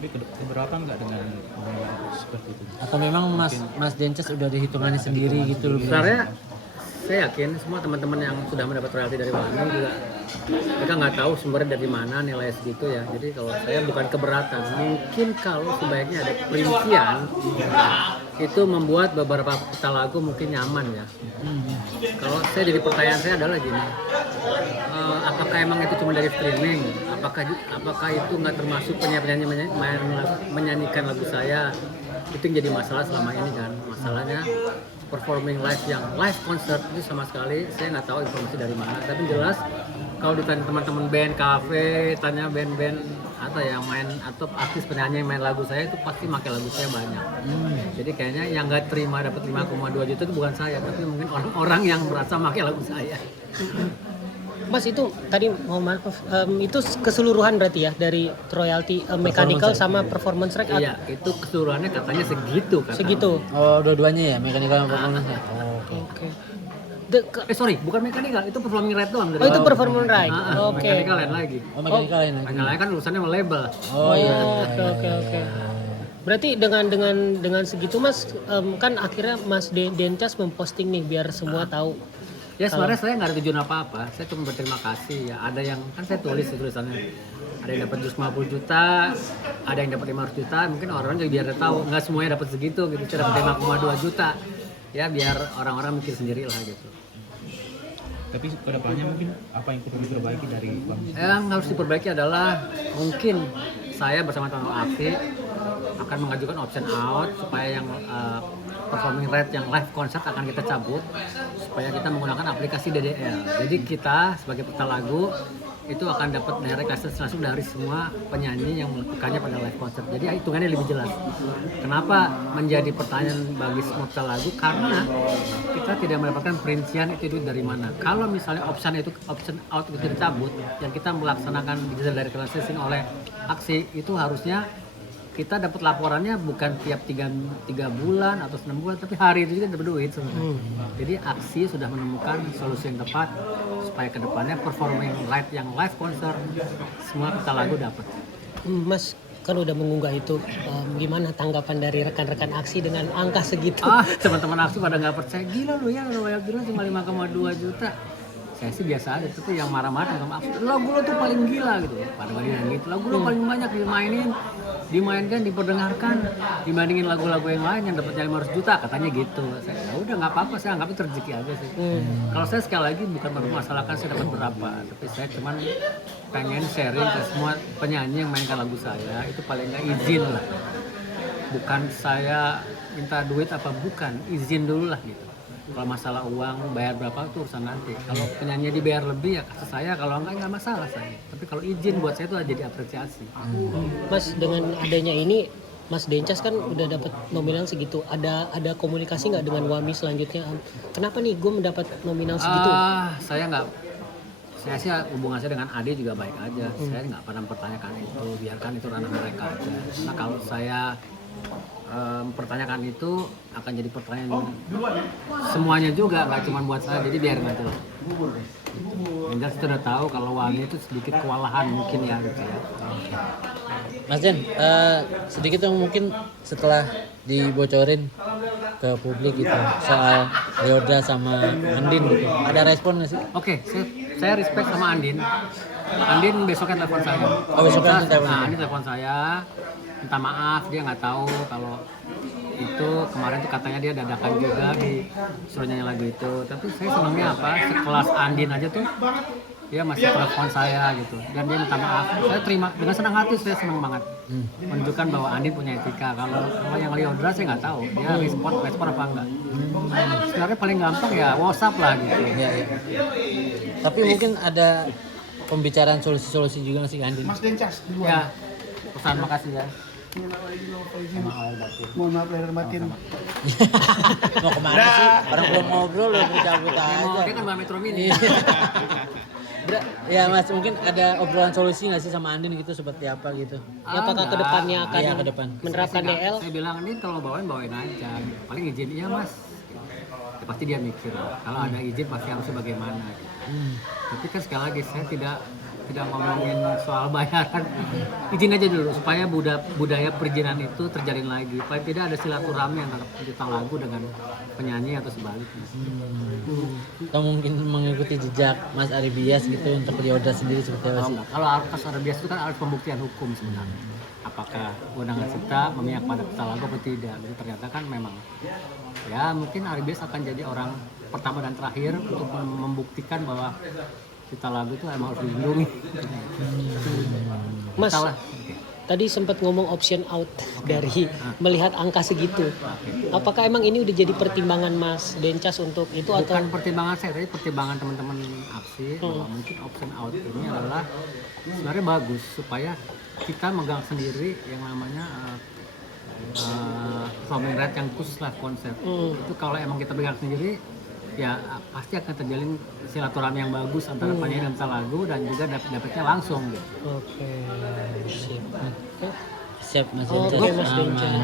Tapi keberatan nggak dengan seperti itu? Atau memang Mas Dences udah ada hitungannya sendiri gitu loh? Sebenarnya saya yakin semua teman-teman yang sudah mendapat royalti dari Wani juga mereka nggak tahu sumbernya dari mana nilai segitu ya. Jadi kalau saya bukan keberatan, mungkin kalau sebaiknya ada perincian itu membuat beberapa peserta lagu mungkin nyaman ya. Kalau saya jadi pertanyaan saya adalah gini, apakah emang itu cuma dari streaming? Apakah itu nggak termasuk penyanyi menyanyikan lagu saya? Itu yang jadi masalah selama ini kan. Masalahnya performing live yang live concert itu sama sekali saya nggak tahu informasi dari mana. Tapi jelas kalau ditanya teman-teman band kafe, tanya band-band atau yang main atau artis penyanyi yang main lagu saya itu pasti pakai lagu saya banyak. Jadi kayaknya yang nggak terima dapat 5,2 juta itu bukan saya, tapi mungkin orang-orang yang merasa pakai lagu saya. Mas itu tadi mohon maaf itu keseluruhan berarti ya dari royalti mechanical sama performance track? Iya, itu keseluruhannya katanya segitu. Segitu. Oh, dua-duanya ya, mechanical sama performance. Oke. Sorry, bukan mechanical, itu performing right doang. Oh, itu performance right. Oke. Mechanical lain lagi. Oh, mechanical lain lagi. Mechanical lain kan urusannya sama label. Oh iya. Oke. Berarti dengan segitu Mas kan akhirnya Mas Dences memposting nih biar semua tahu. Ya sebenarnya saya nggak ada tujuan apa-apa, saya cuma berterima kasih ya. Ada yang kan saya tulis tulisannya, ada yang dapat 50 juta, ada yang dapat 500 juta, mungkin orang-orang jadi biar tahu nggak semuanya dapat segitu gitu, saya dapat 5,2 juta, ya biar orang-orang mikir sendiri lah gitu. Tapi kedepannya mungkin apa yang perlu diperbaiki dari Bang? Yang harus diperbaiki adalah mungkin saya bersama teman-teman Afi akan mengajukan option out supaya yang performing rate yang live concert akan kita cabut supaya kita menggunakan aplikasi DDL. Jadi kita sebagai peserta lagu itu akan dapat direct access langsung dari semua penyanyi yang melakukannya pada live concert. Jadi hitungannya lebih jelas. Kenapa menjadi pertanyaan bagi semua peserta lagu? Karena kita tidak mendapatkan perincian itu duit dari mana. Kalau misalnya option out itu dicabut, yang kita melaksanakan digital direct licensing oleh Aksi itu harusnya kita dapat laporannya bukan tiap 3 bulan atau 6 bulan, tapi hari itu juga dapat duit sebenarnya. Jadi Aksi sudah menemukan solusi yang tepat supaya kedepannya performing live yang live concert semua peserta lagu dapat. Mas kan udah mengunggah itu, gimana tanggapan dari rekan-rekan Aksi dengan angka segitu? Teman-teman Aksi pada nggak percaya, gila lu ya, royalti lu cuma 5,2 juta. Saya sih biasa aja, tapi yang marah-marah sama Aksi, lagu lo tuh paling gila gitu. Pada bandingan gitu, lagu lo paling banyak dimainkan, diperdengarkan dibandingin lagu-lagu yang lain yang dapatnya 500 juta katanya gitu. Saya ya udah nggak apa-apa, saya anggap itu rezeki aja sih. Kalau saya sekali lagi bukan mempermasalahkan saya dapat berapa, tapi saya cuman pengen sharing ke semua penyanyi yang mainkan lagu saya itu paling nggak izin lah. Bukan saya minta duit apa bukan, izin dulu lah gitu. Kalau masalah uang bayar berapa itu urusan nanti. Kalau penyanyi dibayar lebih ya kasih saya, kalau enggak masalah saya. Tapi kalau izin buat saya itu jadi apresiasi. Mas dengan adanya ini Mas Dences kan udah dapat nominal segitu. Ada komunikasi nggak dengan Wami selanjutnya? Kenapa nih gue mendapat nominal segitu? Saya sih hubungan saya dengan Ade juga baik aja. Saya nggak pernah mempertanyakan itu, biarkan itu ranah mereka aja. Karena kalau saya mempertanyakan itu akan jadi pertanyaan semuanya juga, nggak cuma buat saya. Jadi biarin aja lah. Dences sudah tahu kalau Wami itu sedikit kewalahan mungkin ya gitu ya. Mas Den, sedikit dong mungkin setelah dibocorin ke publik gitu soal Leodra sama Andin gitu, ada respon nggak sih? Oke, saya respect sama Andin. Andin besoknya telepon saya. Oh, besoknya telepon. Andin telepon saya, minta maaf dia nggak tahu kalau itu kemarin tuh katanya dia dadakan juga disuruh nyanyi lagu itu. Tapi saya senangnya apa? Sekelas Andin aja tuh dia masih telepon saya gitu dan dia minta maaf. Saya terima dengan senang hati, saya senang banget. Menunjukkan bahwa Andin punya etika. Kalau yang Leodra saya nggak tahu dia respon apa enggak. Sebenarnya paling gampang ya WhatsApp lah gitu. Iya. Tapi mungkin ada pembicaraan solusi-solusi juga nggak sih Andin? Mas Dences Ya, pesan makasih ya. Mohon maaf lahir batin. Mau kemana sih? Orang belum ngobrol udah bercabut aja. Dia kan Mbak Metro Mini. Ya Mas, mungkin ada obrolan solusi nggak sih sama Andin gitu seperti apa gitu? Ya apakah kedepannya akan ke depan menerapkan DL? Saya bilang ini kalau bawain aja. Paling izin iya Mas. Ya, pasti dia mikir kalau ada izin pasti harusnya bagaimana. Tapi kan sekali lagi saya tidak tidak ngomongin soal bayaran, izin aja dulu supaya budaya perizinan itu terjalin lagi, supaya tidak ada silaturahmi antara pencipta lagu dengan penyanyi atau sebaliknya. Atau mungkin mengikuti jejak Mas Aribias gitu untuk Lioda sendiri seperti apa sih? Kalau Arkas Arabias itu kan harus pembuktian hukum sebenarnya. Apakah Undangan Cipta memihak pada pencipta lagu atau tidak? Jadi ternyata kan memang ya mungkin Arabias akan jadi orang pertama dan terakhir untuk membuktikan bahwa cipta lagu itu emang harus dilindungi. Mas, Salah. tadi sempat ngomong option out dari melihat angka segitu. Apakah emang ini udah jadi pertimbangan Mas Dencas untuk itu atau Bukan pertimbangan saya, tapi pertimbangan teman-teman aksi bahwa mungkin option out ini adalah sebenarnya bagus supaya kita megang sendiri yang namanya performing right yang khusus live konser. Itu kalau emang kita pegang sendiri ya pasti akan terjalin silaturahmi yang bagus antara penyanyi dan pencipta lagu dan juga dapatnya langsung gitu. Oke, sip. Siap Mas Oke, Dencas. Mas Aman. Dencas.